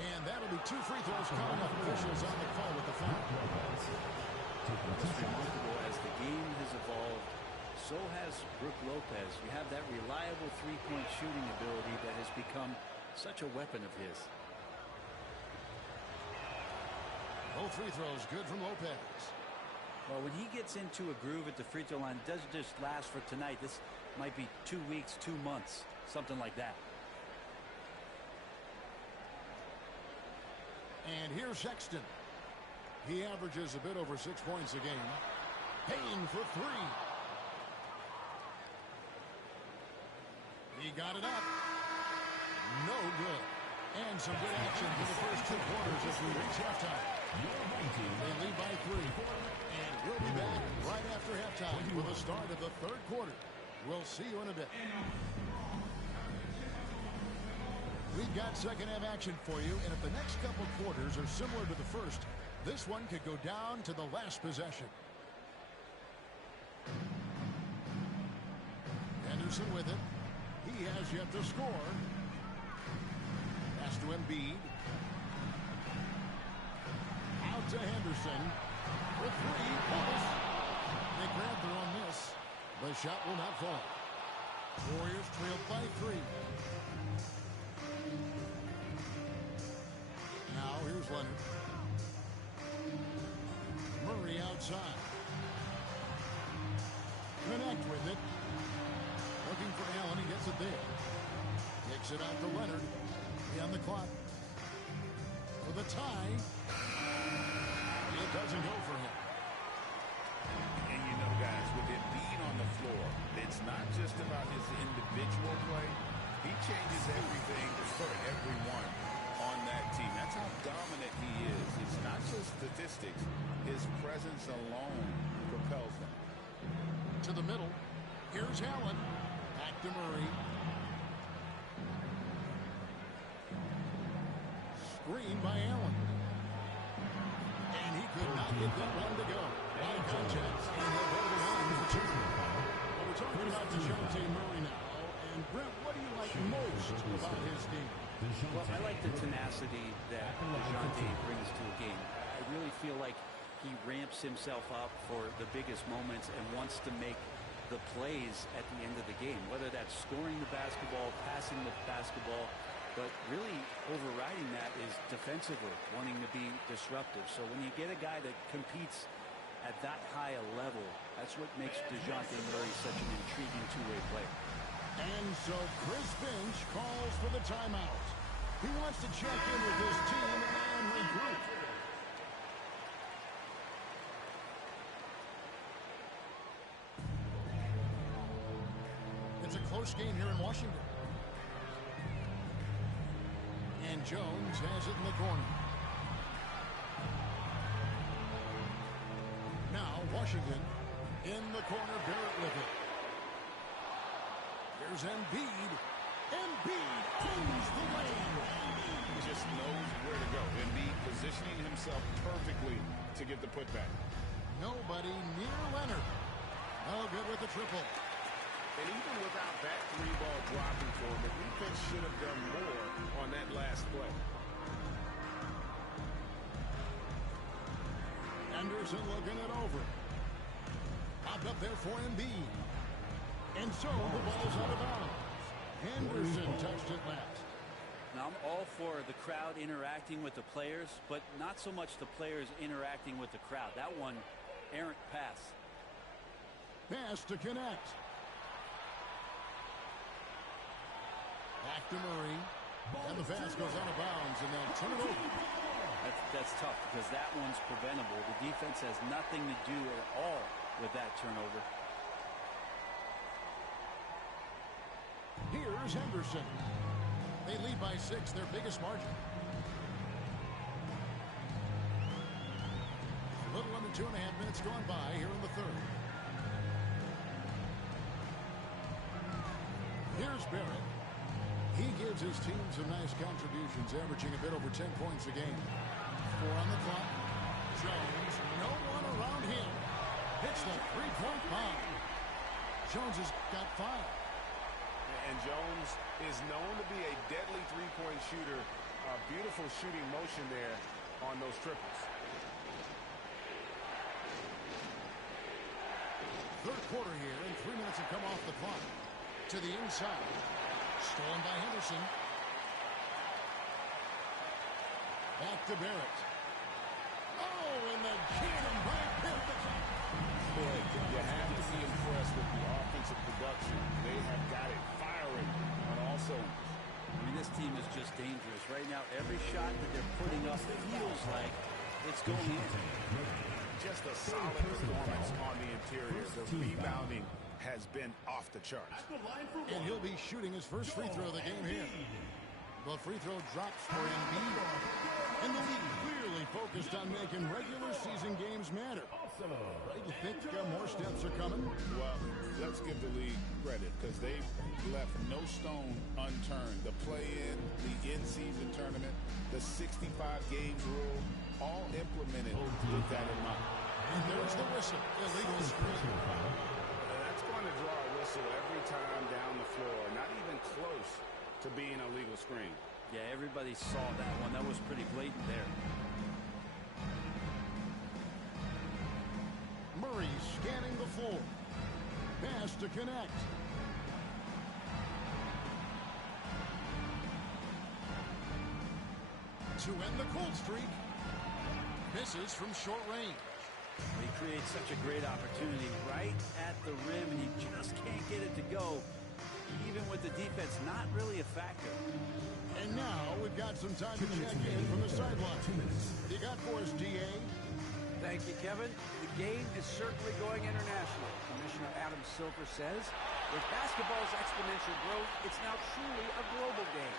And that'll be 2 free throws coming up. Officials on the call with the foul. It's remarkable as the game has evolved. So has Brook Lopez. You have that reliable three-point shooting ability that has become such a weapon of his. Both free throws good from Lopez. Well, when he gets into a groove at the free throw line, it doesn't just last for tonight. This might be 2 weeks, 2 months, something like that. And here's Sexton. He averages a bit over 6 points a game. Payne for 3. He got it up. No good. And some good action for the first 2 quarters as we reach halftime. They lead by 3. And we'll be back right after halftime with the start of the 3rd quarter. We'll see you in a bit. We've got second half action for you, and if the next couple quarters are similar to the first, this one could go down to the last possession. Henderson with it. He has yet to score. Pass to Embiid. Out to Henderson. For 3. Pulls. They grab their own miss. The shot will not fall. Warriors trailed by 3. Now here's Leonard. Murray outside. Connect with it. Looking for Allen. He gets it there. Kicks it out to Leonard. He on the clock. For the tie. It doesn't go for him. And you know, guys, with him being on the floor, it's not just about his individual play. He changes everything for everyone on that team. That's how dominant he is. It's not just statistics. His presence alone propels them. To the middle. Here's Allen. Back to Murray. Screen by Allen. And he could not get that one to go. Out of contact. And he'll go to the line for 2. Well, we're talking about DeJounte Murray now. And Brent, what do you like most about his game? Well, I like the tenacity that DeJounte brings to a game. I really feel like he ramps himself up for the biggest moments and wants to make the plays at the end of the game, whether that's scoring the basketball, passing the basketball, but really overriding that is defensively, wanting to be disruptive. So when you get a guy that competes at that high a level, that's what makes DeJounte Murray such an intriguing two-way player. And so Chris Finch calls for the timeout. He wants to check in with his team and regroup. It's a close game here in Washington. And Jones has it in the corner. Now Washington in the corner, Barrett with it. Here's Embiid. Embiid owns the lane. He just knows where to go. Embiid positioning himself perfectly to get the putback. Nobody near Leonard. No good with the triple. And even without that 3-ball dropping for him, the defense should have done more on that last play. Anderson looking it over. Popped up there for Embiid. And so the ball's out of bounds. Henderson touched it last. Now, I'm all for the crowd interacting with the players, but not so much the players interacting with the crowd. That one, errant pass. Pass to connect. Back to Murray. And the pass goes out of bounds, and they'll turn it over. That's tough because that one's preventable. The defense has nothing to do at all with that turnover. Here's Here's Henderson. They lead by 6, their biggest margin. A little under 2.5 minutes gone by here in the third. Here's Barrett. He gives his team some nice contributions, averaging a bit over 10 points a game. 4 on the clock. Jones, no one around him. Hits the three-point bomb. Jones has got 5. And Jones is known to be a deadly three-point shooter. A beautiful shooting motion there on those triples. Third quarter here, and 3 minutes have come off the clock. To the inside. Stolen by Henderson. Back to Barrett. Oh, and the cannon by Pippen. Boy, you have to be impressed with the offensive production. They have got it firing on all cylinders. I mean, this team is just dangerous. Right now, every shot that they're putting up feels like it's going in. Just a solid performance on the interior. The rebounding has been off the charts. And he'll be shooting his first free throw of the game here. The free throw drops for Embiid. And the league clearly focused on making regular season games matter. You think more steps are coming? Well, let's give the league credit because they've left no stone unturned. The play-in, the in-season tournament, the 65 games rule, all implemented with that in mind. And there's the whistle. Illegal screen. That's going to draw a whistle every time down the floor. Not even close to being a legal screen. Yeah, everybody saw that one. That was pretty blatant there. Murray scanning the floor. Pass to connect. To end the cold streak. Misses from short range. He creates such a great opportunity right at the rim, and he just can't get it to go, even with the defense not really a factor. And now we've got some time to check in from the sideline. You got for us, D.A.? Thank you, Kevin. The game is certainly going international. Commissioner Adam Silver says, with basketball's exponential growth, it's now truly a global game.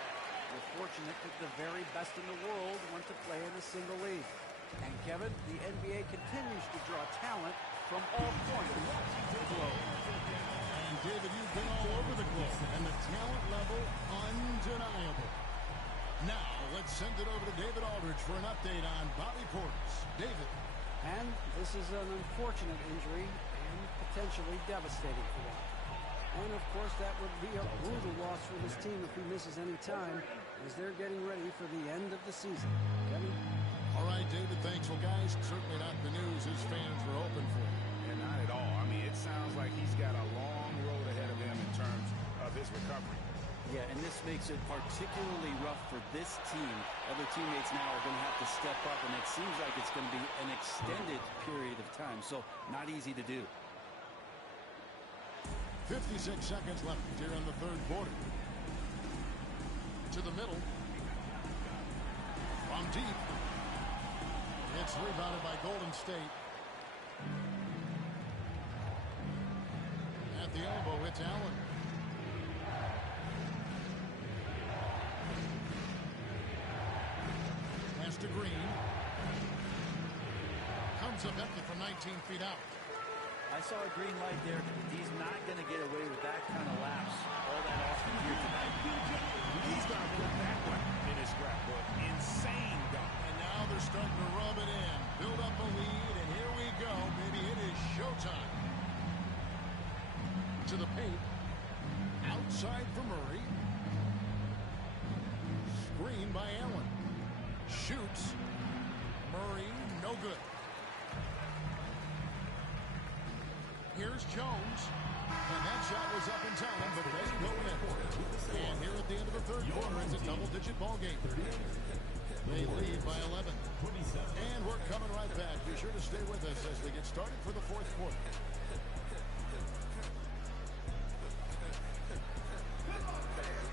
We're fortunate that the very best in the world want to play in a single league. And Kevin, the NBA continues to draw talent from all corners of the globe. And David, you've been all over the globe, and the talent level undeniable. Now, let's send it over to David Aldridge for an update on Bobby Portis. David. And this is an unfortunate injury and potentially devastating for them. And, of course, that would be a brutal loss for this team if he misses any time as they're getting ready for the end of the season. Kevin? All right, David, thanks. Well, guys, certainly not the news his fans were hoping for. And not at all. I mean, it sounds like he's got a long road ahead of him in terms of his recovery. Yeah, and this makes it particularly rough for this team. Other teammates now are going to have to step up, and it seems like it's going to be an extended period of time, so not easy to do. 56 seconds left here in the third quarter. To the middle. From deep. It's rebounded by Golden State. At the elbow, it's Allen. Pass to Green. Comes up empty from 19 feet out. I saw a green light there. He's not going to get away with that kind of lapse all that often here tonight. He's going to put that one in his scrapbook. Insane dunk. And now they're starting to rub it in. Build up a lead, and here we go. Maybe it is showtime. To the paint. Outside for Murray. Screen by Allen. Shoots. Murray, no good. Here's Jones. And that shot was up in time, but doesn't go in. And here at the end of the third quarter, it's a double-digit ball game. They lead by 11. And we're coming right back. Be sure to stay with us as we get started for the fourth quarter.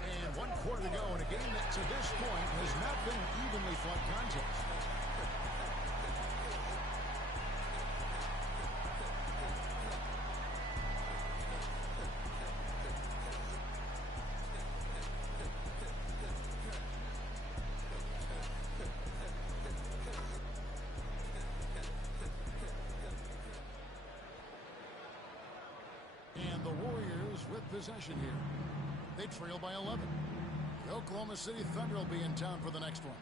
And 1 quarter to go in a game that to this point has not been an evenly fought contest. And the Warriors with possession here. They trail by 11. The Oklahoma City Thunder will be in town for the next one.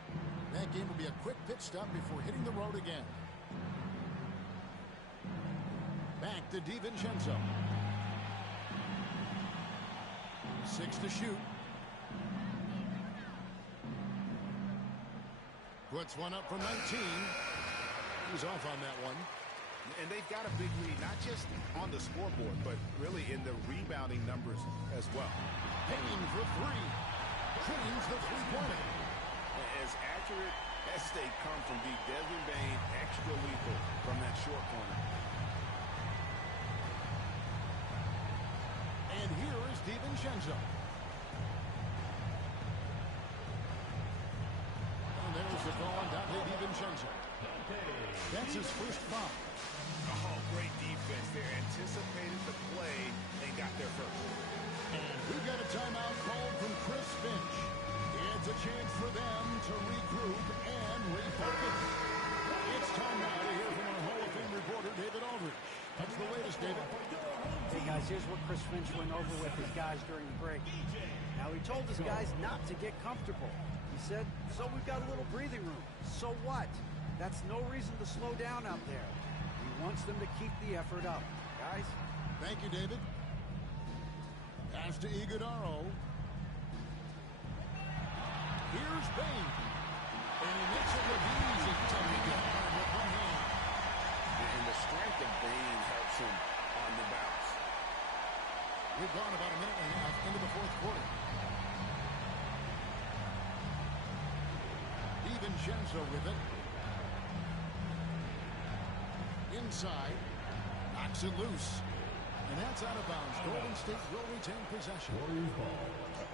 That game will be a quick pit stop before hitting the road again. Back to DiVincenzo. 6 to shoot. Puts one up from 19. He's off on that one. And they've got a big lead, not just on the scoreboard, but really in the rebounding numbers as well. Payne for three. Payne's the three-pointer. As accurate as they come from deep, Desmond Bane extra lethal from that short corner. And here is DiVincenzo. And there's the call on Dante DiVincenzo. That's his first foul. Oh, great defense there. Anticipated the play and got there first. And we've got a timeout called from Chris Finch. It's a chance for them to regroup and refocus. It's time now to hear from our Hall of Fame reporter, David Aldridge. That's the latest, David. Hey, guys, here's what Chris Finch went over with his guys during the break. Now, he told his guys not to get comfortable. He said, so we've got a little breathing room. So what? That's no reason to slow down out there. He wants them to keep the effort up. Guys? Thank you, David. Pass to Iguodaro. Here's Bane. And he makes it look easy to Iguodaro with one hand. And the strength of Bane helps him on the bounce. We've gone about a minute and a half into the fourth quarter. DiVincenzo with it. Inside. Knocks it loose. And that's out of bounds. Golden State will retain possession.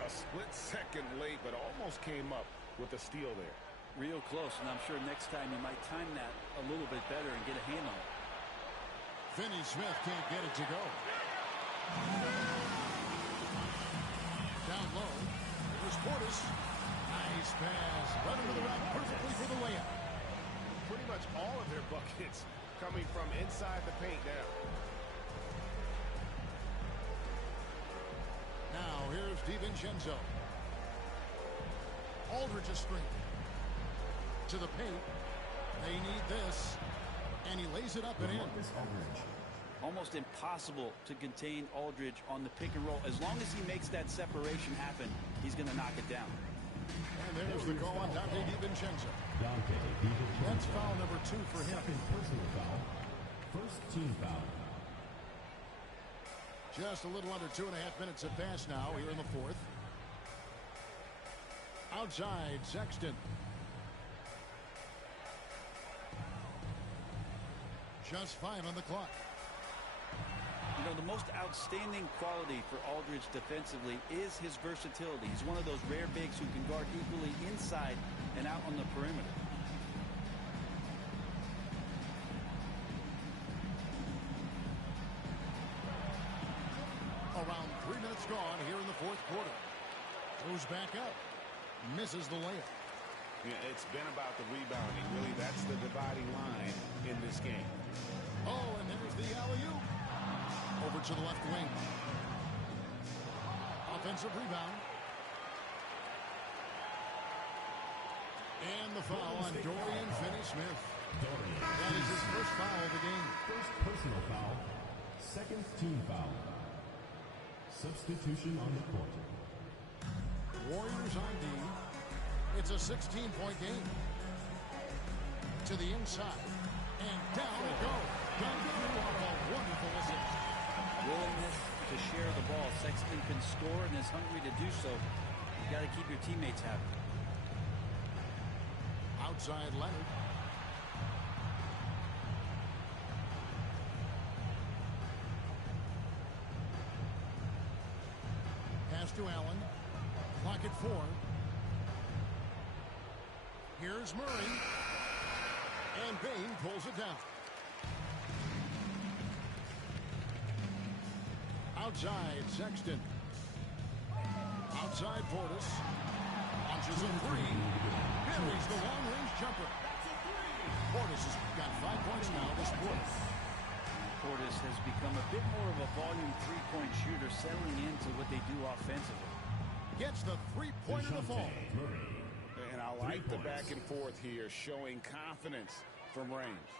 A split second late, but almost came up with a steal there. Real close, and I'm sure next time he might time that a little bit better and get a hand on it. Finney Smith can't get it to go. Down low. Here's Portis. Nice pass. Right into the rack perfectly for the layup. Pretty much all of their buckets coming from inside the paint now. Now here's DiVincenzo. Aldridge a screen. To the paint. They need this. And he lays it up and in. Almost impossible to contain Aldridge on the pick and roll. As long as he makes that separation happen, he's going to knock it down. And there's the call on Dante DiVincenzo. That's foul number 2 for him. Second personal foul. First team foul. Just a little under 2.5 minutes have passed now here in the fourth. Outside, Sexton. Just 5 on the clock. You know, the most outstanding quality for Aldridge defensively is his versatility. He's one of those rare bigs who can guard equally inside and out on the perimeter. Around 3 minutes gone here in the fourth quarter. Goes back up. Misses the layup. Yeah, it's been about the rebounding. Really, that's the dividing line in this game. Oh, and there's the alley-oop. Over to the left wing. Offensive rebound. And the foul on Dorian Finney-Smith. That is his first foul of the game. First personal foul. Second team foul. Substitution on the court. Warriors on D. It's a 16-point game. To the inside. And down it goes. Done through off a wonderful assist. Willingness to share the ball. Sexton can score and is hungry to do so. You got to keep your teammates happy. Outside Leonard. Pass to Allen. Clock at 4. Here's Murray. And Bane pulls it down. Outside Sexton. Outside Portis. Launches a 3. Buries the long-range jumper. Portis has got 5 points now this quarter. Portis has become a bit more of a volume three-point shooter, settling into what they do offensively. Gets the three-pointer to fall. And I like the back and forth here, showing confidence from range.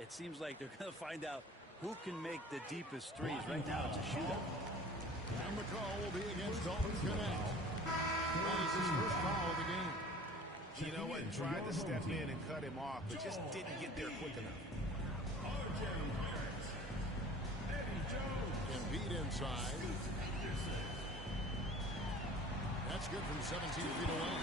It seems like they're going to find out who can make the deepest threes. Right now, it's a shootout. And the call will be against Dalton Knecht. That is his first foul of the game. You know what? Tried to step in and cut him off, but just didn't get there quick enough. Embiid inside. That's good from 17 feet away.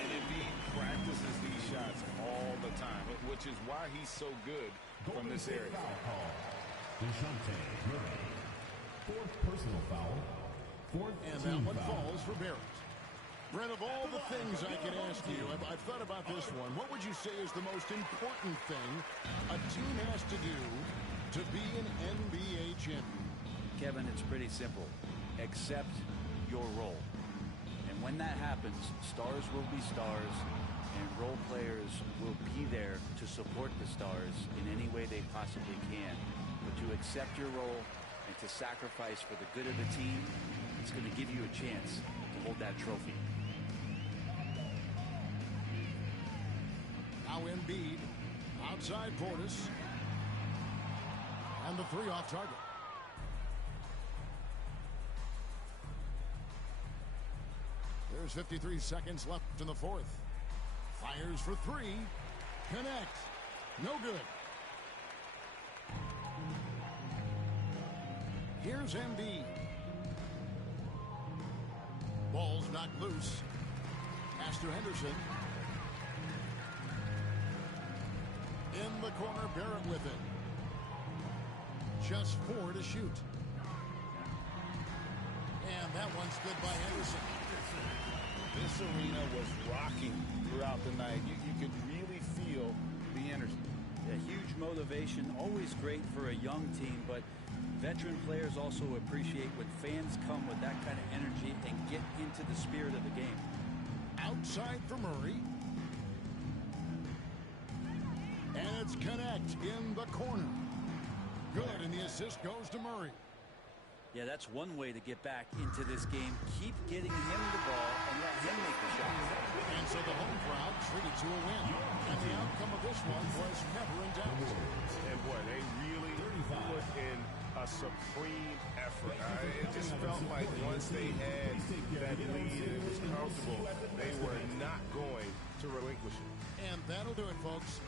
And Embiid practices these shots all the time, which is why he's so good from this area. DeJounte Murray. Fourth personal foul. And that one falls for Barrett. Brent, of all the things I can ask you, I've thought about this one. What would you say is the most important thing a team has to do to be an NBA champion? Kevin, it's pretty simple. Accept your role. And when that happens, stars will be stars, and role players will be there to support the stars in any way they possibly can. But to accept your role and to sacrifice for the good of the team, it's going to give you a chance to hold that trophy. Now Embiid, outside Portis, and the three off target. There's 53 seconds left in the fourth. Fires for three. Connect. No good. Here's Embiid. Ball's knocked loose. Pass to Henderson. In the corner, Barrett with it. Just 4 to shoot. And that one's good by Henderson. This arena was rocking throughout the night. You could really feel the energy. A huge motivation, always great for a young team, but veteran players also appreciate when fans come with that kind of energy and get into the spirit of the game. Outside for Murray. And it's Connect in the corner. Good, and the assist goes to Murray. Yeah, that's one way to get back into this game. Keep getting him the ball and let him make the shot. And so the home crowd treated to a win. And the outcome of this one was never in doubt. And boy, they really put in a supreme effort. It just felt like once they had that lead and it was comfortable, they were not going to relinquish it. And that'll do it, folks.